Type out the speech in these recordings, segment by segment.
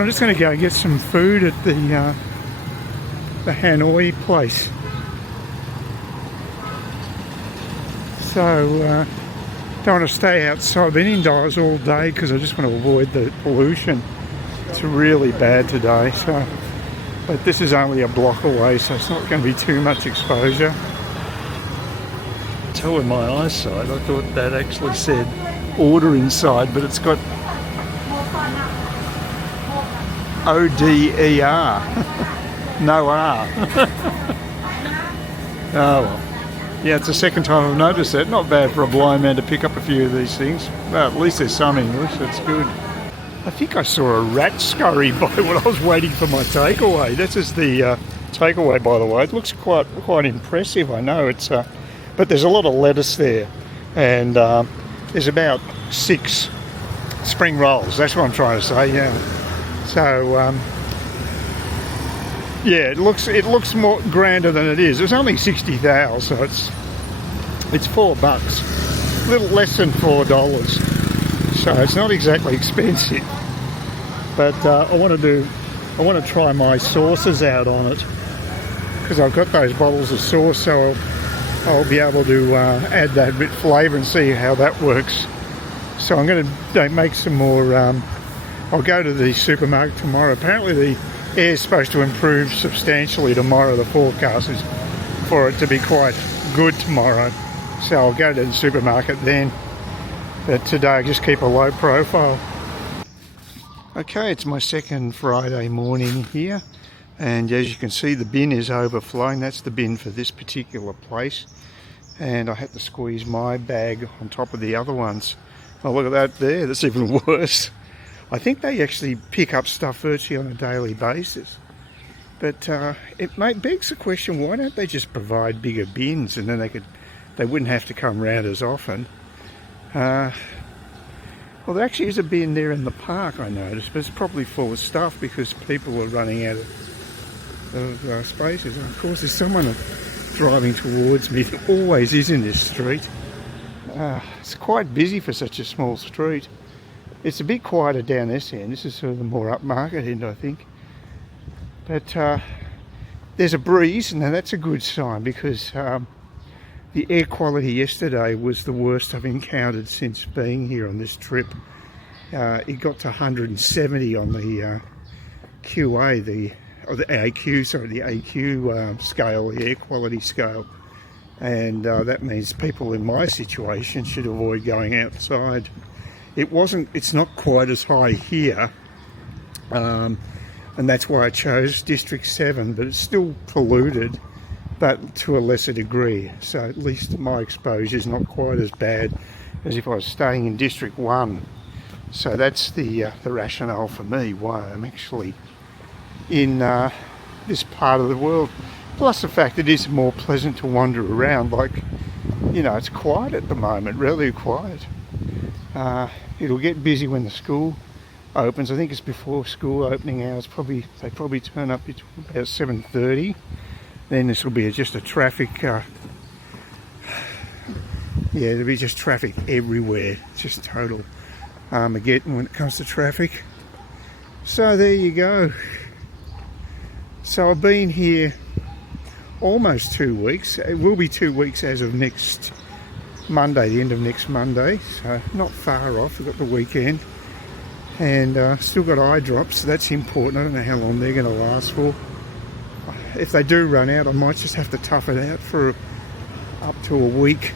I'm just going to go get some food at the Hanoi place. So, don't want to stay outside. I've been indoors all day because I just want to avoid the pollution. It's really bad today. So, but this is only a block away, so it's not going to be too much exposure. Tell with my eyesight, I thought that actually said order inside, but it's got O-D-E-R. No R. Oh well. Yeah, it's the second time I've noticed that. Not bad for a blind man to pick up a few of these things. Well, at least there's some English, that's good. I think I saw a rat scurry by when I was waiting for my takeaway. This is the takeaway, by the way. It looks quite impressive, I know. It's but there's a lot of lettuce there. And there's about 6 spring rolls. That's what I'm trying to say, yeah. So, yeah, it looks more grander than it is. It's only 60 thou, so it's $4, a little less than $4. So it's not exactly expensive. But I want to try my sauces out on it because I've got those bottles of sauce, so I'll be able to add that bit flavour and see how that works. So I'm going to make some more. I'll go to the supermarket tomorrow. Apparently the air's supposed to improve substantially tomorrow. The forecast is for it to be quite good tomorrow. So I'll go to the supermarket then. But today I just keep a low profile. Okay, it's my second Friday morning here. And as you can see, the bin is overflowing. That's the bin for this particular place. And I had to squeeze my bag on top of the other ones. Oh, look at that there. That's even worse. I think they actually pick up stuff virtually on a daily basis. But it begs the question, why don't they just provide bigger bins and then they wouldn't have to come round as often. Well, there actually is a bin there in the park, I noticed, but it's probably full of stuff because people are running out of spaces. And of course, there's someone driving towards me. There always is in this street. It's quite busy for such a small street. It's a bit quieter down this end. This is sort of the more upmarket end, I think. But there's a breeze, and that's a good sign because the air quality yesterday was the worst I've encountered since being here on this trip. It got to 170 on the QA, the AQ scale, the air quality scale. And that means people in my situation should avoid going outside. It's not quite as high here, and that's why I chose District 7, but it's still polluted, but to a lesser degree. So at least my exposure is not quite as bad as if I was staying in District 1. So that's the rationale for me why I'm actually in this part of the world. Plus the fact it is more pleasant to wander around, like, you know, it's quiet at the moment, really quiet. It'll get busy when the school opens. I think it's before school opening hours. They probably turn up about 7:30. Then this will be just a traffic. There'll be just traffic everywhere. Just total Armageddon when it comes to traffic. So there you go. So I've been here almost 2 weeks. It will be 2 weeks as of next Monday, the end of next Monday, so not far off. We've got the weekend, and still got eye drops, so that's important. I don't know how long they're going to last for. If they do run out, I might just have to tough it out for up to a week,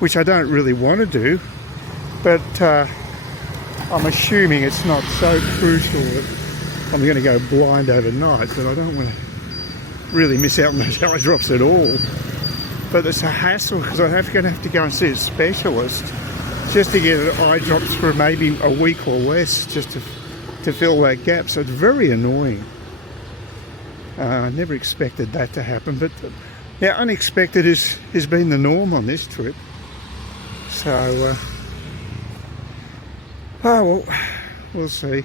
which I don't really want to do, but I'm assuming it's not so crucial that I'm going to go blind overnight, but I don't want to really miss out on those eye drops at all. But it's a hassle because I'm going to have to go and see a specialist just to get eye drops for maybe a week or less, just to fill that gap. So it's very annoying. I never expected that to happen, but yeah, unexpected has been the norm on this trip. So, well, we'll see.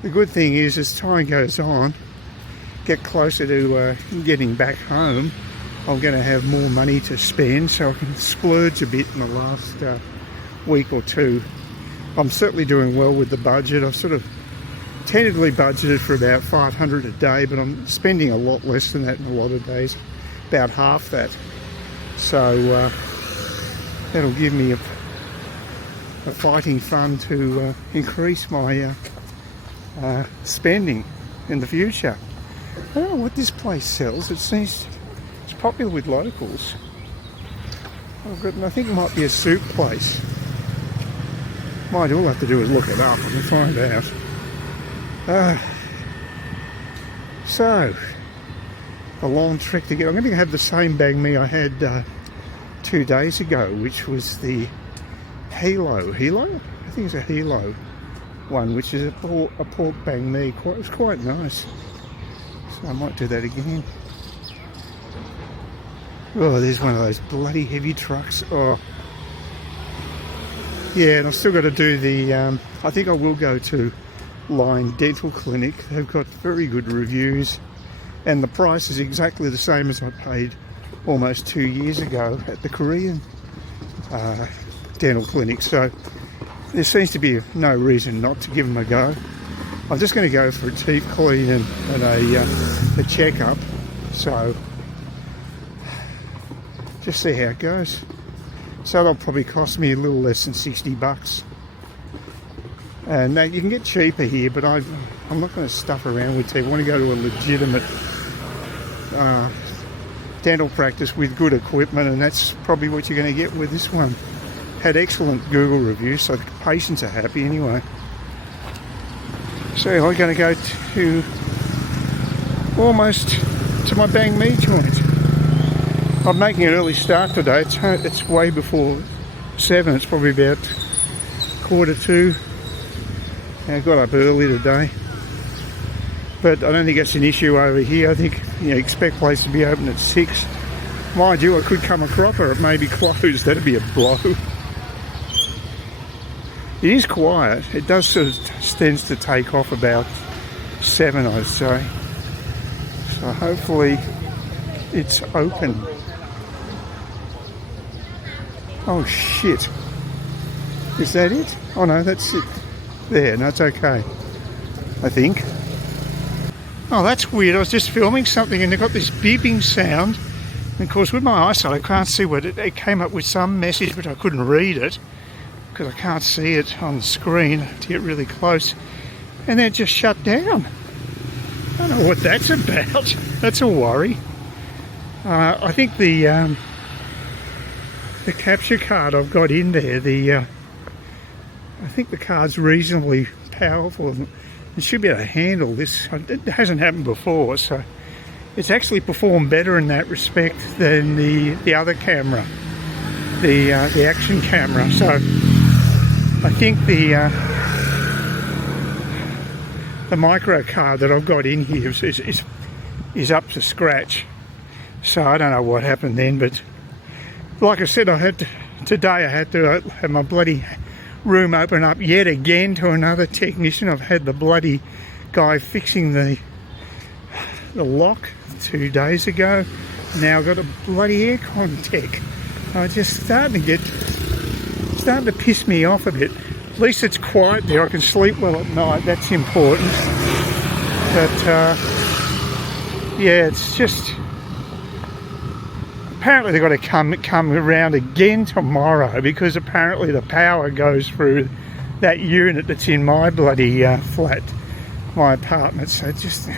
The good thing is, as time goes on, get closer to getting back home, I'm going to have more money to spend, so I can splurge a bit in the last week or two. I'm certainly doing well with the budget. I've sort of tentatively budgeted for about 500 a day, but I'm spending a lot less than that in a lot of days, about half that. So that'll give me a fighting fund to increase my spending in the future. I don't know what this place sells. It seems it's popular with locals. I think it might be a soup place. All I have to do is look it up and find out. So, a long trek to get. I'm going to have the same banh mi I had 2 days ago, which was the Hilo? I think it's a Hilo one, which is a pork banh mi. It was quite nice. So I might do that again. Oh, there's one of those bloody heavy trucks. Oh. Yeah, and I've still got to do the, I think I will go to Line Dental Clinic. They've got very good reviews, and the price is exactly the same as I paid almost 2 years ago at the Korean dental clinic. So there seems to be no reason not to give them a go. I'm just going to go for a teeth clean and a checkup. So just see how it goes. So that'll probably cost me a little less than 60 bucks. And now you can get cheaper here, but I'm not going to stuff around with teeth. I want to go to a legitimate dental practice with good equipment, and that's probably what you're going to get with this one. Had excellent Google reviews, so the patients are happy anyway. So I'm going to go to almost to my banh mi joint. I'm making an early start today. It's way before 7. It's probably about 1:45. I got up early today, but I don't think it's an issue over here. I think expect place to be open at 6. Mind you, I could come a cropper. It may be closed. That'd be a blow. It is quiet. It does sort of tends to take off about 7, I'd say. So hopefully it's open. Oh shit. Is that it? Oh no, that's it. There, no, it's okay. I think. Oh, that's weird. I was just filming something and it got this beeping sound. And of course, with my eyesight, I can't see what it came up with some message, but I couldn't read it because I can't see it on the screen to get really close. And then it just shut down. I don't know what that's about. That's a worry. I think the capture card I've got in there, I think the card's reasonably powerful and it should be able to handle this. It hasn't happened before, so it's actually performed better in that respect than the other camera, the action camera. So I think the micro card that I've got in here is up to scratch. So I don't know what happened then, but like I said, today I had to have my bloody room open up yet again to another technician. I've had the bloody guy fixing the lock 2 days ago. Now I've got a bloody aircon tech. I'm just starting to piss me off a bit. At least it's quiet there. I can sleep well at night. That's important. But yeah, it's just. Apparently they've got to come around again tomorrow because apparently the power goes through that unit that's in my bloody flat, my apartment. So just,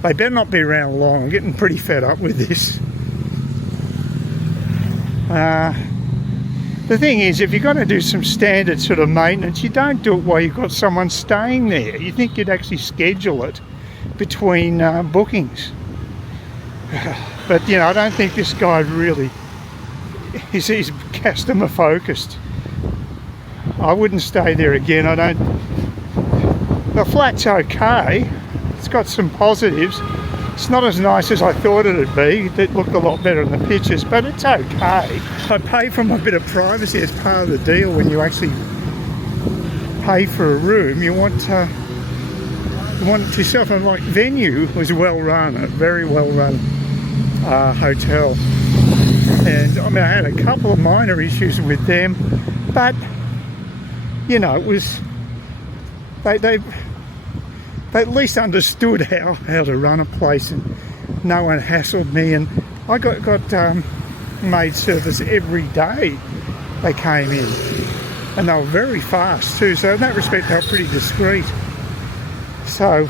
they better not be around long. I'm getting pretty fed up with this. The thing is, if you're going to do some standard sort of maintenance, you don't do it while you've got someone staying there. You think you'd actually schedule it between bookings. But I don't think this guy really, he's customer focused. I wouldn't stay there again. The flat's okay. It's got some positives. It's not as nice as I thought it'd be. It looked a lot better in the pictures, but it's okay. I pay for my bit of privacy as part of the deal. When you actually pay for a room, you want yourself. And like venue was well run, a very well run hotel, and I mean I had a couple of minor issues with them, but it was they they at least understood how to run a place, and no one hassled me. And I got maid service every day they came in, and they were very fast too, so in that respect they were pretty discreet. So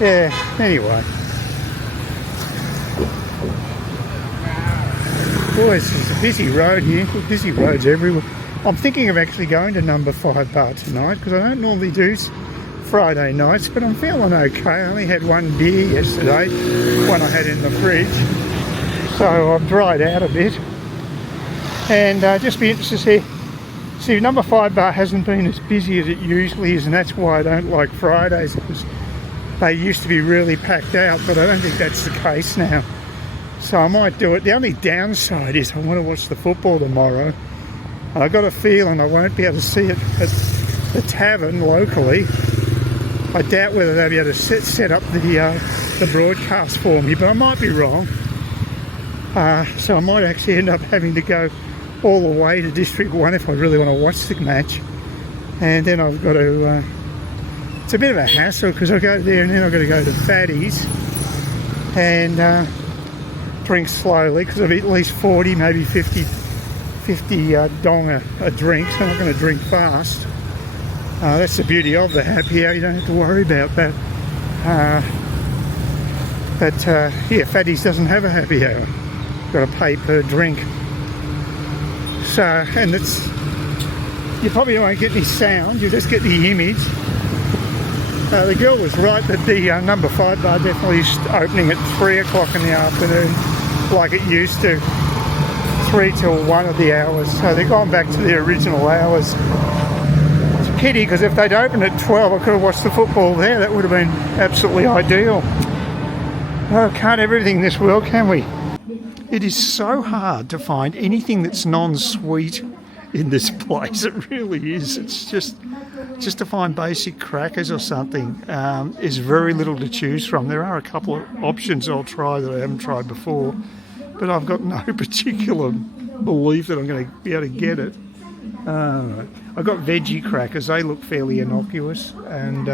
yeah, anyway, boys, it's a busy road here, busy roads everywhere. I'm thinking of actually going to number 5 bar tonight, because I don't normally do Friday nights, but I'm feeling okay. I only had one beer yesterday, one I had in the fridge, so I've dried out a bit. And just be interested to see, number 5 bar hasn't been as busy as it usually is, and that's why I don't like Fridays, because they used to be really packed out, but I don't think that's the case now. So I might do it. The only downside is I want to watch the football tomorrow. And I've got a feeling I won't be able to see it at the tavern locally. I doubt whether they'll be able to set up the broadcast for me, but I might be wrong. So I might actually end up having to go all the way to District 1 if I really want to watch the match. And then I've got to... it's a bit of a hassle, because I go there and then I've got to go to Fatty's and drink slowly, because I'll be at least 40, maybe 50 dong a drink, so I'm not going to drink fast. That's the beauty of the happy hour, you don't have to worry about that. Yeah, Fatty's doesn't have a happy hour. You've got to pay per drink. So, and it's, you probably won't get any sound, you just get the image. The girl was right that the number 5 bar definitely is opening at 3 o'clock in the afternoon, like it used to. 3 till 1 of the hours, so they've gone back to their original hours. It's a pity, because if they'd opened at 12 I could have watched the football there. That would have been absolutely ideal. Oh, can't have everything in this world, can we? It is so hard to find anything that's non-sweet in this place. It really is. It's just to find basic crackers or something is very little to choose from. There are a couple of options I'll try that I haven't tried before, but I've got no particular belief that I'm going to be able to get it. I've got veggie crackers. They look fairly innocuous, and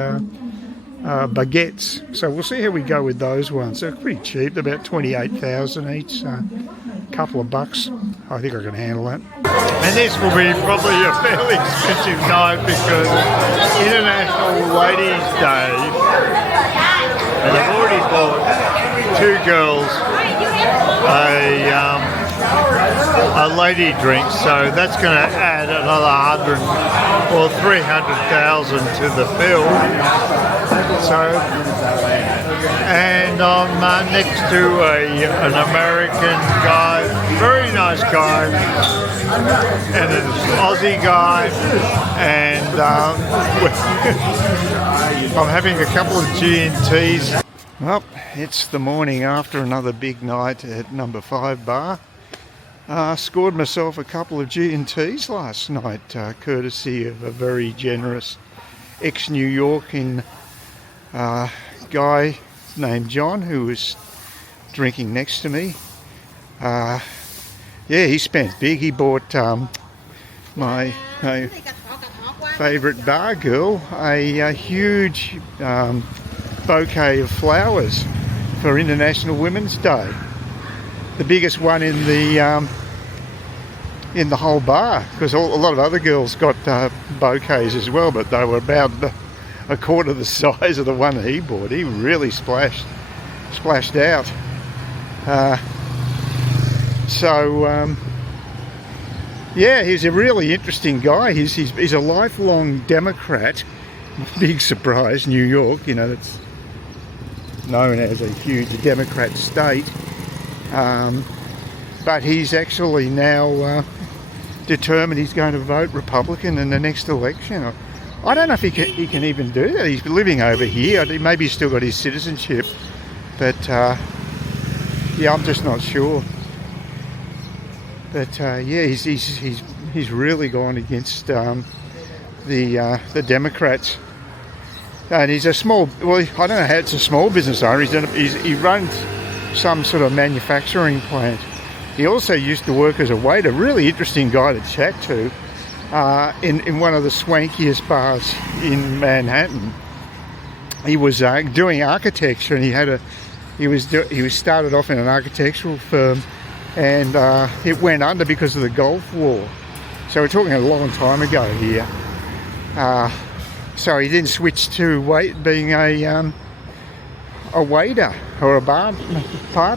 baguettes. So we'll see how we go with those ones. They're pretty cheap. They're about 28,000 each. A couple of bucks. I think I can handle that. And this will be probably a fairly expensive night, because International Ladies' Day, and I've already bought 2 girls a lady drink, so that's going to add another 100 or 300,000 to the bill. So, and I'm next to an American guy, very nice guy, and an Aussie guy, and I'm having a couple of G&Ts. Well, it's the morning after another big night at number 5 bar. Scored myself a couple of G&Ts last night, courtesy of a very generous ex-New Yorkin guy named John, who was drinking next to me. Yeah, he spent big. He bought my favourite bar girl a huge bouquet of flowers for International Women's Day. The biggest one in the whole bar, because a lot of other girls got bouquets as well, but they were about a quarter the size of the one that he bought. He really splashed out. Yeah, he's a really interesting guy. He's a lifelong Democrat. Big surprise, New York, you know, that's known as a huge Democrat state. But he's actually now determined he's going to vote Republican in the next election. I don't know if he can even do that. He's living over here. Maybe he's still got his citizenship, but yeah, I'm just not sure. But yeah, he's really gone against the Democrats. And he's a small, well, I don't know how it's a small business owner. He runs some sort of manufacturing plant. He also used to work as a waiter. Really interesting guy to chat to in one of the swankiest bars in Manhattan. he was doing architecture, and he was started off in an architectural firm, and it went under because of the Gulf War. So we're talking a long time ago here. So he then switched to being a waiter or a bar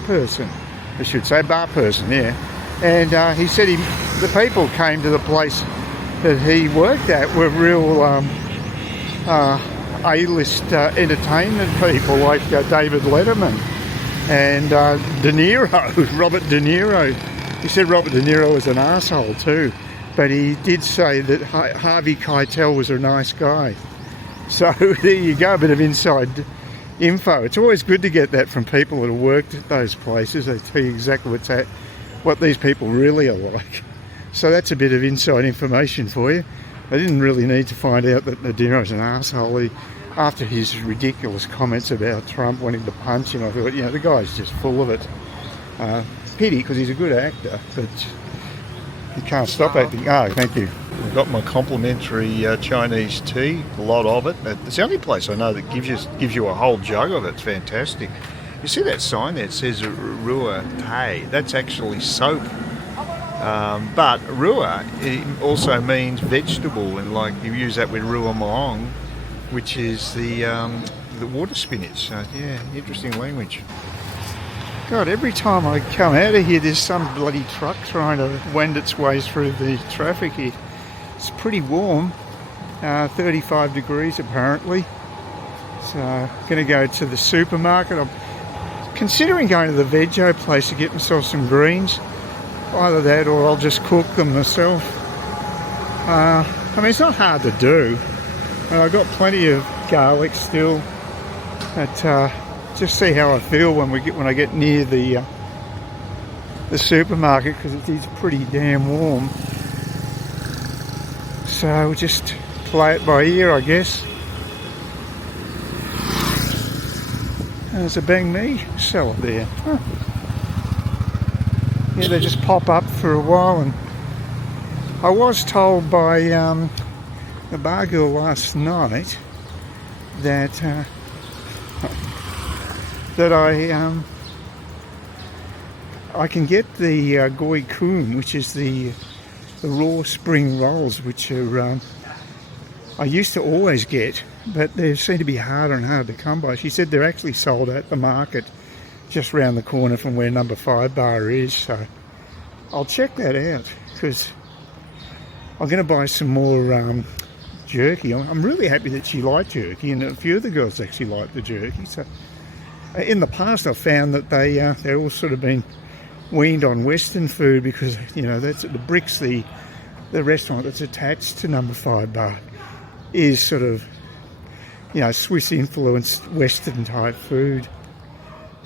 person, I should say, bar person, yeah. And he said the people came to the place that he worked at were real A-list entertainment people, like David Letterman and De Niro, Robert De Niro. He said Robert De Niro was an asshole too, but he did say that Harvey Keitel was a nice guy. So there you go, a bit of inside info. It's always good to get that from people that have worked at those places. They tell you exactly what these people really are like. So that's a bit of inside information for you. I didn't really need to find out that De Niro's an arsehole. After his ridiculous comments about Trump wanting to punch him, I thought, you know, the guy's just full of it. Pity, because he's a good actor, but he can't stop acting. Oh, thank you. I've got my complimentary Chinese tea, a lot of it. It's the only place I know that gives you a whole jug of it. It's fantastic. You see that sign there? It says Rua Tay. That's actually soap. But Rua it also means vegetable, and like you use that with Rua Maong, which is the water spinach. So yeah, interesting language. God, every time I come out of here, there's some bloody truck trying to wend its way through the traffic here. It's pretty warm, 35 degrees apparently. So I'm going to go to the supermarket. I'm considering going to the veggie place to get myself some greens. Either that or I'll just cook them myself. I mean, it's not hard to do. I've got plenty of garlic still, but just see how I feel when I get near the supermarket, because it is pretty damn warm. So we'll just play it by ear, I guess. And there's a bang me seller there. Huh. Yeah, they just pop up for a while, and I was told by the bar girl last night that I can get the cuon, which is the raw spring rolls, which are I used to always get, but they seem to be harder and harder to come by. She said they're actually sold at the market just round the corner from where number 5 bar is, so I'll check that out, because I'm going to buy some more jerky. I'm really happy that she liked jerky, and a few of the girls actually like the jerky. So in the past I've found that they're all sort of been weaned on Western food, because, you know, that's the Bricks, the restaurant that's attached to number 5 bar, is sort of, you know, Swiss influenced Western type food.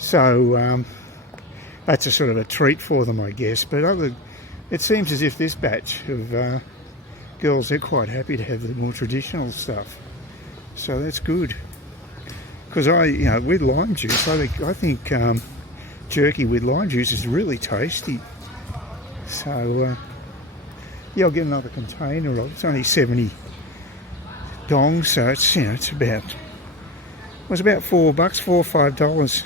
So that's a sort of a treat for them, I guess. But it seems as if this batch of girls, they're quite happy to have the more traditional stuff. So that's good. Because with lime juice, I think jerky with lime juice is really tasty. So yeah, I'll get another container of it. It's only 70 dong, so it's, you know, it's about $4, $4 or $5.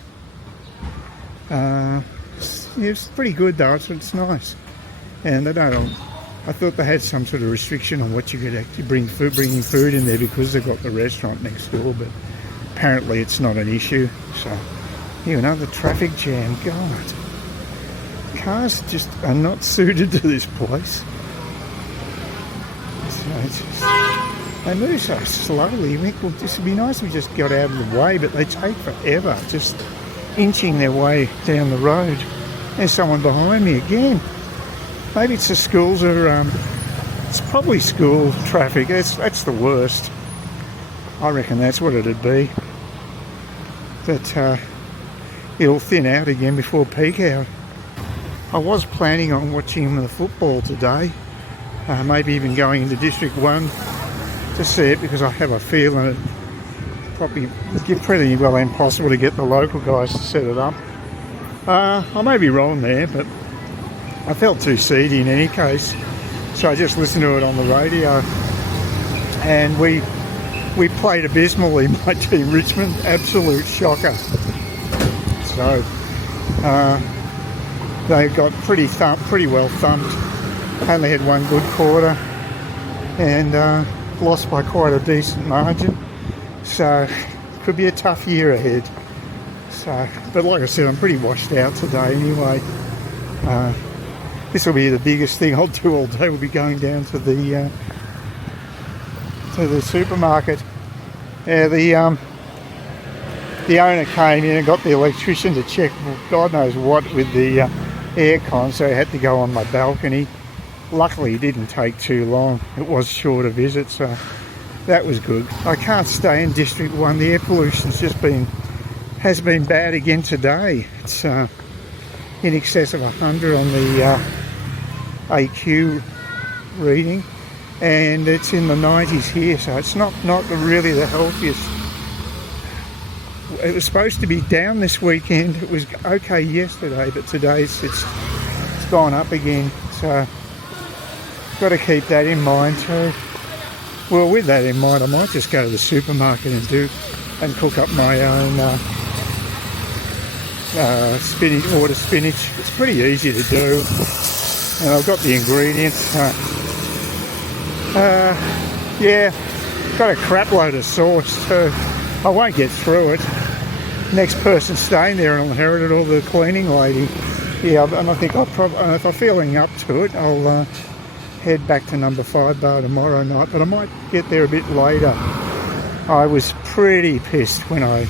It's pretty good though, so it's nice. And I thought they had some sort of restriction on what you could actually bringing food in there, because they've got the restaurant next door, but apparently it's not an issue. So here, another traffic jam. God, cars just are not suited to this place. They move so slowly. You think, well, this would be nice if we just got out of the way, but they take forever, just inching their way down the road. There's someone behind me again. Maybe it's the schools, or it's probably school traffic. That's the worst. I reckon that's what it'd be. But it'll thin out again before peak hour. I was planning on watching the football today, maybe even going into District 1 to see it, because I have a feeling it probably pretty well impossible to get the local guys to set it up. I may be wrong there, but I felt too seedy in any case, so I just listened to it on the radio. And we played abysmally, my team Richmond, absolute shocker. So they got pretty well thumped. Only had one good quarter and lost by quite a decent margin. So could be a tough year ahead. So, but like I said, I'm pretty washed out today anyway. This will be the biggest thing I'll do all day. We'll be going down to the supermarket. Yeah, the owner came in and got the electrician to check, well, God knows what, with the aircon, so he had to go on my balcony. Luckily, it didn't take too long. It was short a visit, so that was good. I can't stay in District 1. The air pollution's has been bad again today. It's in excess of 100 on the AQ reading, and it's in the 90s here, so it's not really the healthiest. It was supposed to be down this weekend. It was okay yesterday, but today it's gone up again, so got to keep that in mind too. Well, with that in mind, I might just go to the supermarket and cook up my own order spinach. It's pretty easy to do, and I've got the ingredients. Yeah, got a crap load of sauce, so I won't get through it. Next person staying there will inherit it, or the cleaning lady. Yeah, and I think if I'm feeling up to it, I'll head back to number 5 bar tomorrow night, but I might get there a bit later. I was pretty pissed when I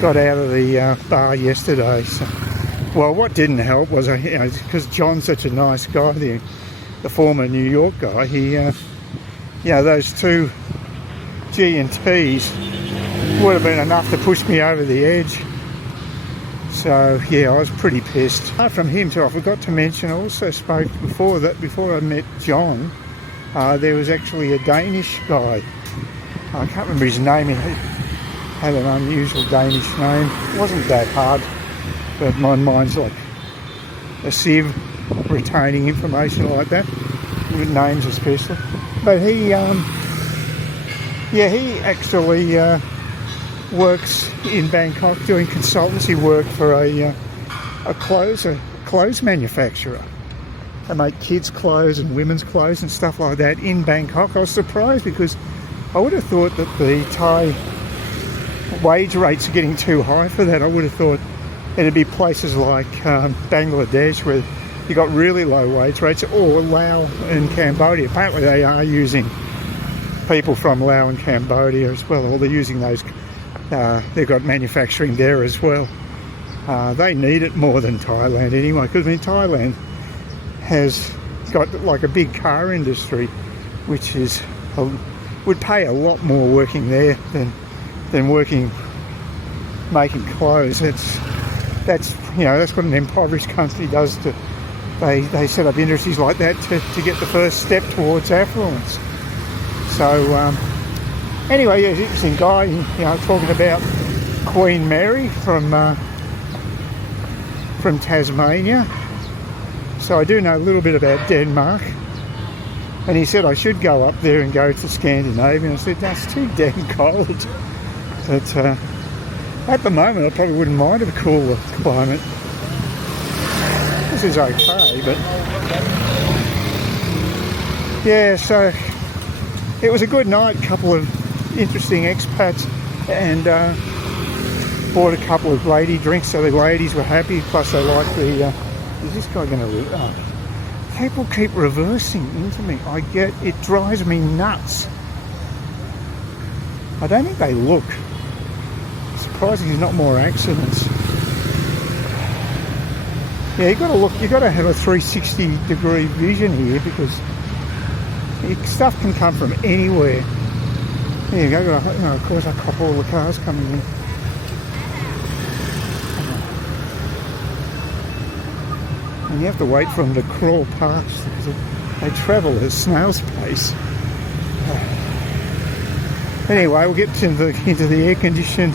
got out of the bar yesterday. So, well, what didn't help was, because John's such a nice guy, the former New York guy, he, those 2 G&Ts would have been enough to push me over the edge. So yeah, I was pretty pissed. Apart from him too, I forgot to mention, I also spoke before I met John, there was actually a Danish guy. I can't remember his name. He had an unusual Danish name. It wasn't that hard, but my mind's like a sieve, retaining information like that, with names especially. But he actually works in Bangkok doing consultancy work for a clothes manufacturer. They make kids' clothes and women's clothes and stuff like that in Bangkok. I was surprised because I would have thought that the Thai wage rates are getting too high for that. I would have thought it'd be places like Bangladesh, where you got really low wage rates, or Laos and Cambodia. Apparently they are using people from Laos and Cambodia as well, or they're using those. They've got manufacturing there as well. They need it more than Thailand anyway, because Thailand has got like a big car industry, which would pay a lot more working there than working making clothes. That's what an impoverished country does. They set up industries like that to get the first step towards affluence. So anyway, yeah, he's an interesting guy. Talking about Queen Mary from Tasmania. So I do know a little bit about Denmark. And he said I should go up there and go to Scandinavia. And I said, that's too damn cold. But at the moment, I probably wouldn't mind a cooler climate. This is okay, but yeah, so it was a good night. A couple of interesting expats, and bought a couple of lady drinks, so the ladies were happy. Plus they liked the is this guy going to people keep reversing into me. It drives me nuts. I don't think they look. Surprising there's not more accidents. Yeah, you got to look. You got to have a 360-degree vision here, because stuff can come from anywhere. There you go. Of course, I cop all the cars coming in. And you have to wait for them to crawl past, because they travel at a snail's pace. Anyway, we'll get into the air conditioned.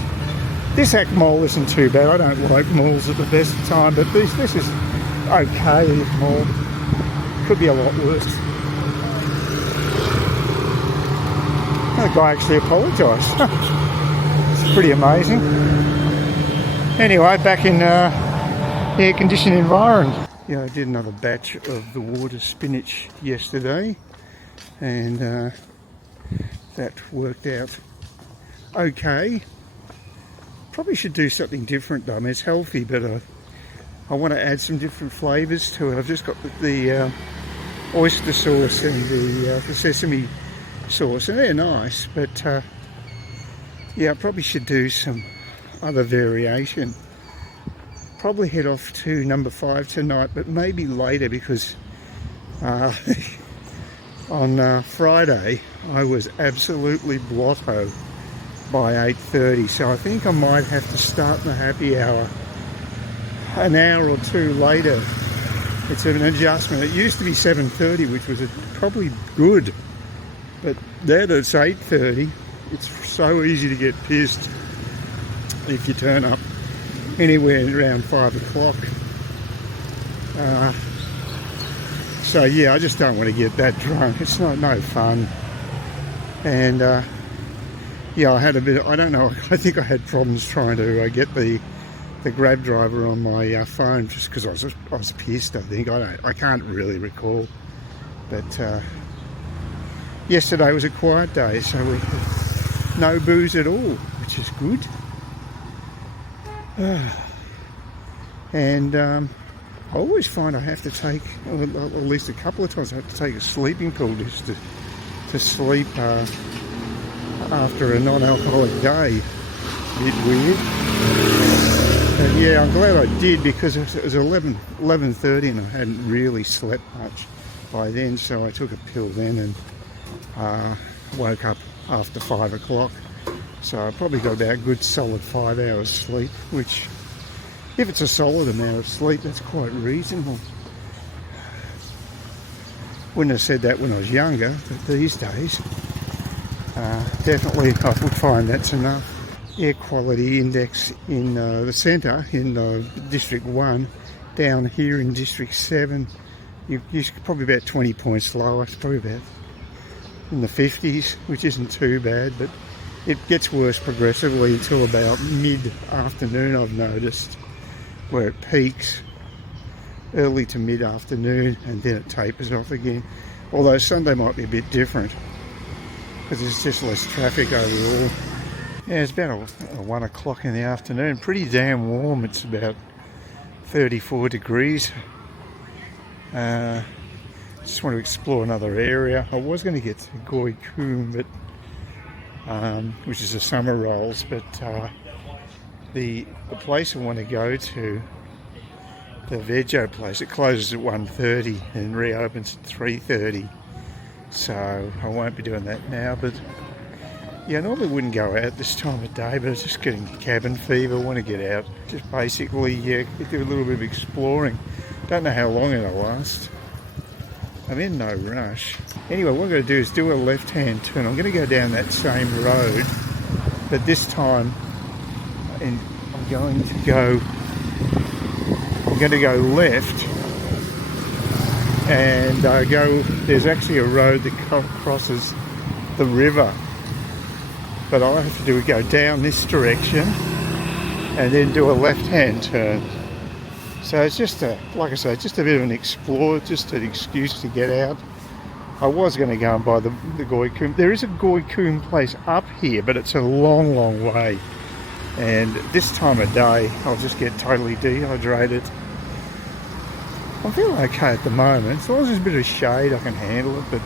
This Act Mall isn't too bad. I don't like malls at the best of time, but this is okay. This mall could be a lot worse. the guy actually apologised. It's pretty amazing. Anyway, back in air-conditioned environment. Yeah, I did another batch of the water spinach yesterday, and that worked out okay. Probably should do something different though. I mean, it's healthy, but I want to add some different flavours to it. I've just got the oyster sauce and the sesame sauce, and they're nice, but yeah, I probably should do some other variation. Probably head off to number 5 tonight, but maybe later, because on Friday I was absolutely blotto by 8:30, so I think I might have to start the happy hour an hour or two later. It's an adjustment. It used to be 7:30, which was probably good, but now that it's 8:30, it's so easy to get pissed if you turn up anywhere around 5 o'clock. So yeah, I just don't want to get that drunk. It's no fun. And yeah, I had a bit, I don't know, I think I had problems trying to get the Grab driver on my phone, just because I was pissed. I think I can't really recall, but yesterday was a quiet day, so we had no booze at all, which is good. And I always find I have to take, or at least a couple of times, I have to take a sleeping pill just to sleep after a non-alcoholic day. A bit weird. And yeah, I'm glad I did, because it was 11:30 and I hadn't really slept much by then, so I took a pill then and woke up after 5 o'clock. So I probably got about a good solid 5 hours sleep, which, if it's a solid amount of sleep, that's quite reasonable. Wouldn't have said that when I was younger, but these days, definitely I would find that's enough. Air quality index in the centre, in District 1, down here in District 7, you're probably about 20 points lower. It's probably about in the 50s, which isn't too bad, but it gets worse progressively until about mid-afternoon, I've noticed, where it peaks early to mid-afternoon and then it tapers off again. Although Sunday might be a bit different, because there's just less traffic overall. Yeah, it's about 1 o'clock in the afternoon. Pretty damn warm. It's about 34 degrees. Just want to explore another area. I was going to get to Goi Koom, but which is the summer rolls, but the place I want to go to, the Veggie place, it closes at 1:30 and reopens at 3:30. So I won't be doing that now, but yeah, I normally wouldn't go out this time of day, but I was just getting cabin fever. I want to get out, just basically do a little bit of exploring. Don't know how long it'll last. I'm in no rush. Anyway, what I'm going to do is do a left-hand turn. I'm going to go down that same road, but this time I'm going to go left and there's actually a road that crosses the river, but all I have to do is go down this direction and then do a left-hand turn. So it's just like I say, just a bit of an explore, just an excuse to get out. I was going to go and buy the Goi Koom. There is a Goi Koom place up here, but it's a long, long way. And this time of day, I'll just get totally dehydrated. I'm feeling okay at the moment. As long as there's a bit of shade, I can handle it. But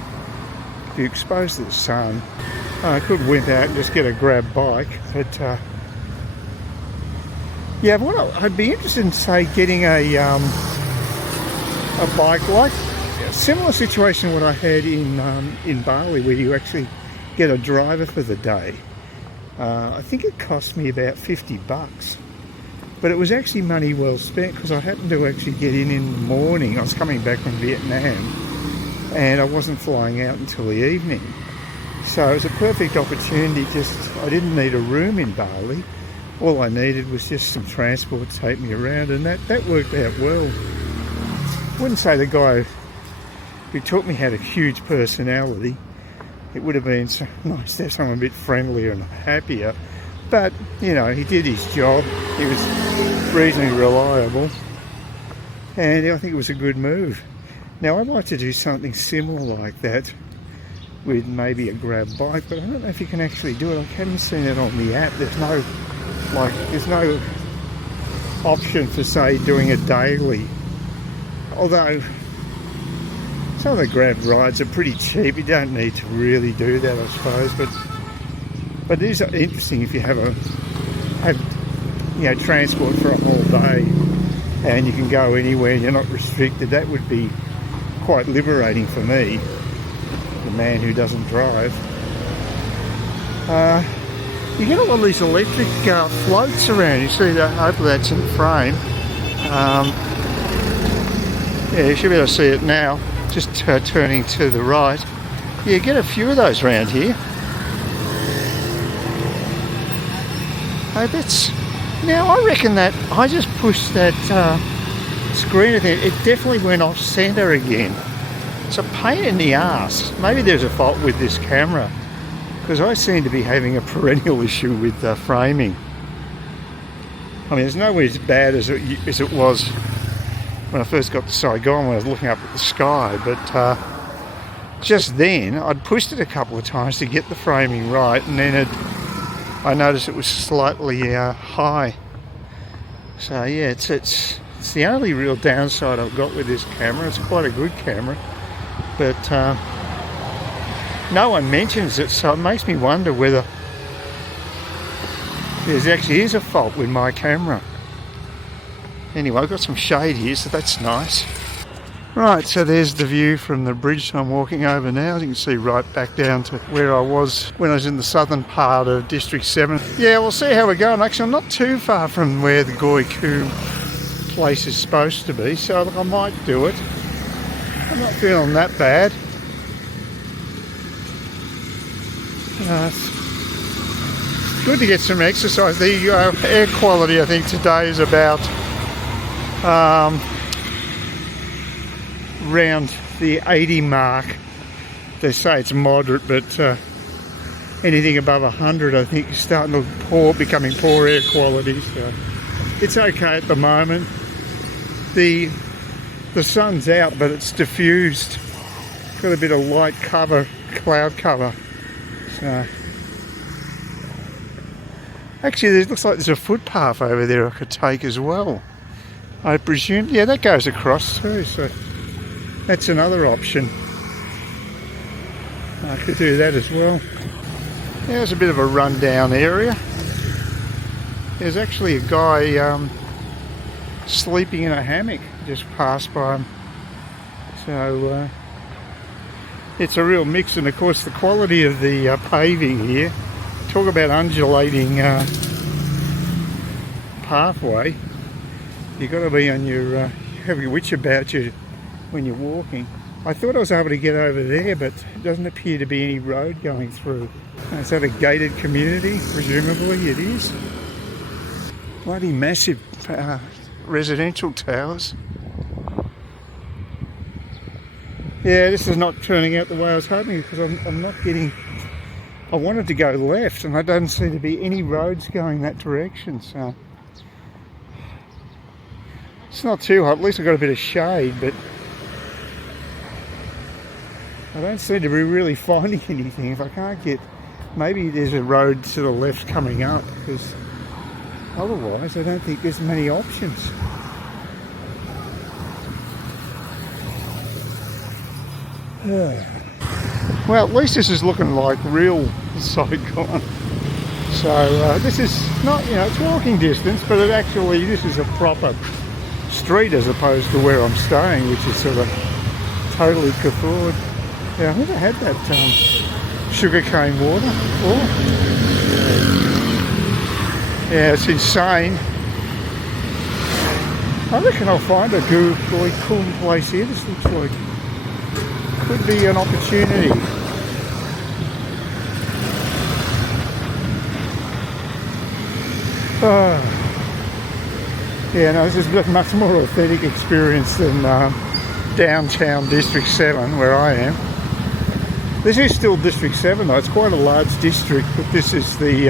if you're exposed to the sun, I could wimp out and just get a grab bike. But yeah, I'd be interested in, say, getting a bike like a similar situation to what I had in Bali, where you actually get a driver for the day. I think it cost me about $50, but it was actually money well spent, because I happened to actually get in the morning. I was coming back from Vietnam and I wasn't flying out until the evening, so it was a perfect opportunity. I didn't need a room in Bali. All I needed was just some transport to take me around, and that worked out well. I wouldn't say the guy who took me had a huge personality, It would have been so nice to have someone a bit friendlier and happier. But, you know, he did his job. He was reasonably reliable. And I think it was a good move. Now, I'd like to do something similar like that with maybe a grab bike, but I don't know if you can actually do it. I haven't seen it on the app. There's no option for, say, doing it daily. Although some of the grab rides are pretty cheap. You don't need to really do that, I suppose. But it is interesting if you have transport for a whole day and you can go anywhere and you're not restricted. That would be quite liberating for me, the man who doesn't drive. You get all these electric floats around. You see that? Hopefully that's in frame. Yeah, you should be able to see it now. Just turning to the right. Yeah, get a few of those around here. Now I reckon that I just pushed that screen. It definitely went off centre again. It's a pain in the arse. Maybe there's a fault with this camera, because I seem to be having a perennial issue with framing. I mean, it's nowhere as bad as it was when I first got to Saigon, when I was looking up at the sky, but just then I'd pushed it a couple of times to get the framing right, and then I noticed it was slightly high. So yeah, it's the only real downside I've got with this camera. It's quite a good camera, but no one mentions it, so it makes me wonder whether there actually is a fault with my camera. Anyway, I've got some shade here, so that's nice. Right, so there's the view from the bridge I'm walking over now. As you can see, right back down to where I was when I was in the southern part of District 7. Yeah, we'll see how we're going. Actually, I'm not too far from where the Goi Koo place is supposed to be, so I might do it. I'm not feeling that bad. It's good to get some exercise. The air quality, I think, today is about around the 80 mark. They say it's moderate, but anything above 100 I think is starting to becoming poor air quality, so it's okay at the moment. The sun's out, but it's diffused, got a bit of light cover, cloud cover. So actually it looks like there's a footpath over there I could take as well, I presume. Yeah, that goes across too, so that's another option. I could do that as well. There's a bit of a rundown area. There's actually a guy sleeping in a hammock just passed by him. So it's a real mix, and of course the quality of the paving here. Talk about undulating pathway. You've got to be on your have your wits about you when you're walking. I thought I was able to get over there, but it doesn't appear to be any road going through. Is that a gated community? Presumably it is. Bloody massive residential towers. Yeah, this is not turning out the way I was hoping, because I'm not getting... I wanted to go left and there doesn't seem to be any roads going that direction, so... It's not too hot. At least I've got a bit of shade, but I don't seem to be really finding anything. If I can't get... Maybe there's a road to the left coming up, because otherwise I don't think there's many options. Well, at least this is looking like real Saigon. So this is not, it's walking distance, but this is a proper street as opposed to where I'm staying, which is sort of totally Cathode. Yeah, I've never had that sugarcane water before. Yeah, it's insane. I reckon I'll find a really cool place here. This looks like could be an opportunity. Yeah, no, this is a much more authentic experience than downtown District 7 where I am. This is still District 7 though, it's quite a large district, but this is the,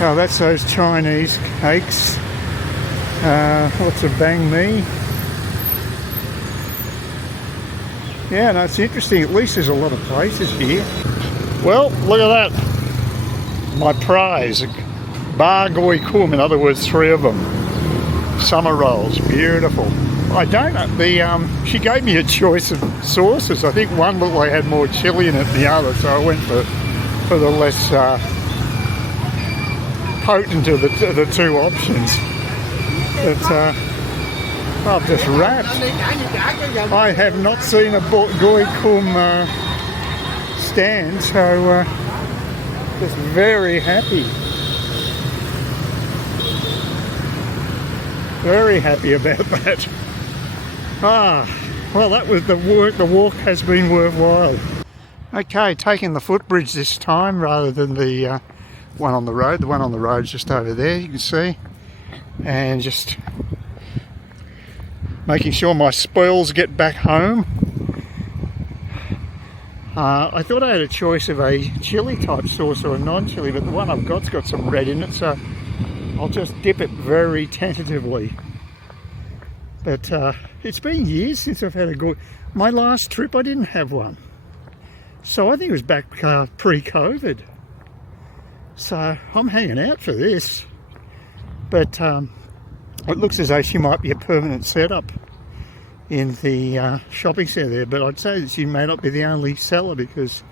oh, that's those Chinese cakes. Lots of banh mi. Yeah, no, it's interesting. At least there's a lot of places here. Well, look at that. My prize. Bar goi kum, in other words, 3 of them. Summer rolls, beautiful. I don't know, she gave me a choice of sauces. I think one looked like it had more chili in it than the other, so I went for the less potent of the 2 options. But I've just wrapped. I have not seen a goi kum stand, so just very happy. Very happy about that. Well, that was the work. The walk has been worthwhile. Okay, taking the footbridge this time rather than the one on the road. The one on the road's just over there, you can see. And just making sure my spoils get back home. I thought I had a choice of a chili type sauce or a non-chili, but the one I've got's got some red in it, so I'll just dip it very tentatively. But it's been years since I've had a good... My last trip I didn't have one. So I think it was back pre-COVID. So I'm hanging out for this. But it looks as though she might be a permanent setup in the shopping centre there. But I'd say that she may not be the only seller, because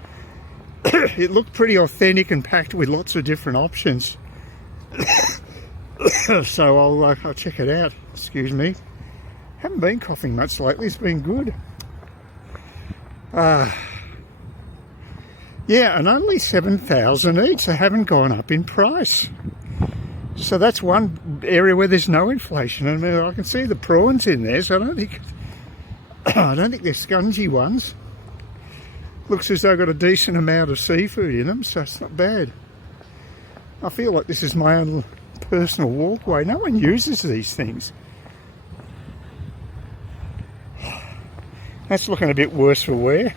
it looked pretty authentic and packed with lots of different options. So I'll check it out. Excuse me. Haven't been coughing much lately. It's been good. Yeah, and only 7,000 each. They haven't gone up in price. So that's one area where there's no inflation. I mean, I can see the prawns in there, so I don't think they're scungy ones. Looks as though they've got a decent amount of seafood in them, so it's not bad. I feel like this is my own personal walkway. No one uses these things. That's looking a bit worse for wear.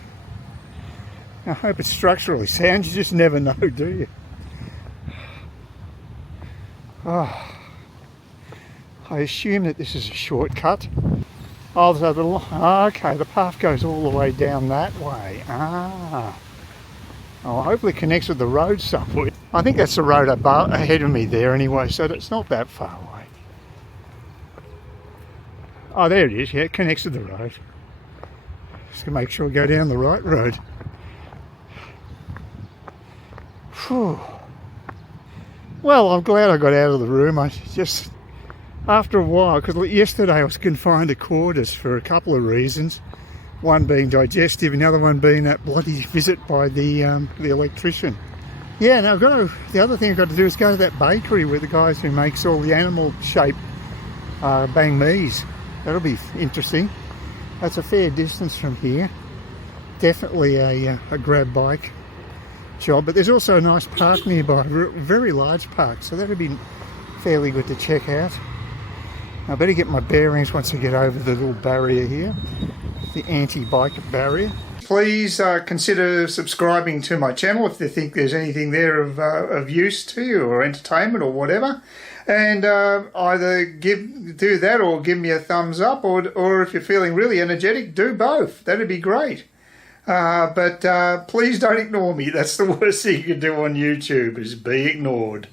I hope it's structurally sound. You just never know, do you? Oh, I assume that this is a shortcut. Oh, so okay, the path goes all the way down that way. Oh, hopefully it connects with the road somewhere. I think that's the road ahead of me there anyway, so it's not that far away. Oh, there it is. Yeah, it connects to the road. Just to make sure I go down the right road. Whew. Well, I'm glad I got out of the room. I just, after a while, because yesterday I was confined to quarters for a couple of reasons. One being digestive, and the other one being that bloody visit by the electrician. Yeah, now the other thing I've got to do is go to that bakery with the guys who makes all the animal-shaped banh mi's. That'll be interesting. That's a fair distance from here. Definitely a grab bike job, but there's also a nice park nearby, a very large park, so that'd be fairly good to check out. I better get my bearings once I get over the little barrier here, the anti-bike barrier. Please consider subscribing to my channel if you think there's anything there of use to you, or entertainment or whatever. And either do that or give me a thumbs up, or if you're feeling really energetic, do both. That'd be great. But please don't ignore me. That's the worst thing you can do on YouTube, is be ignored.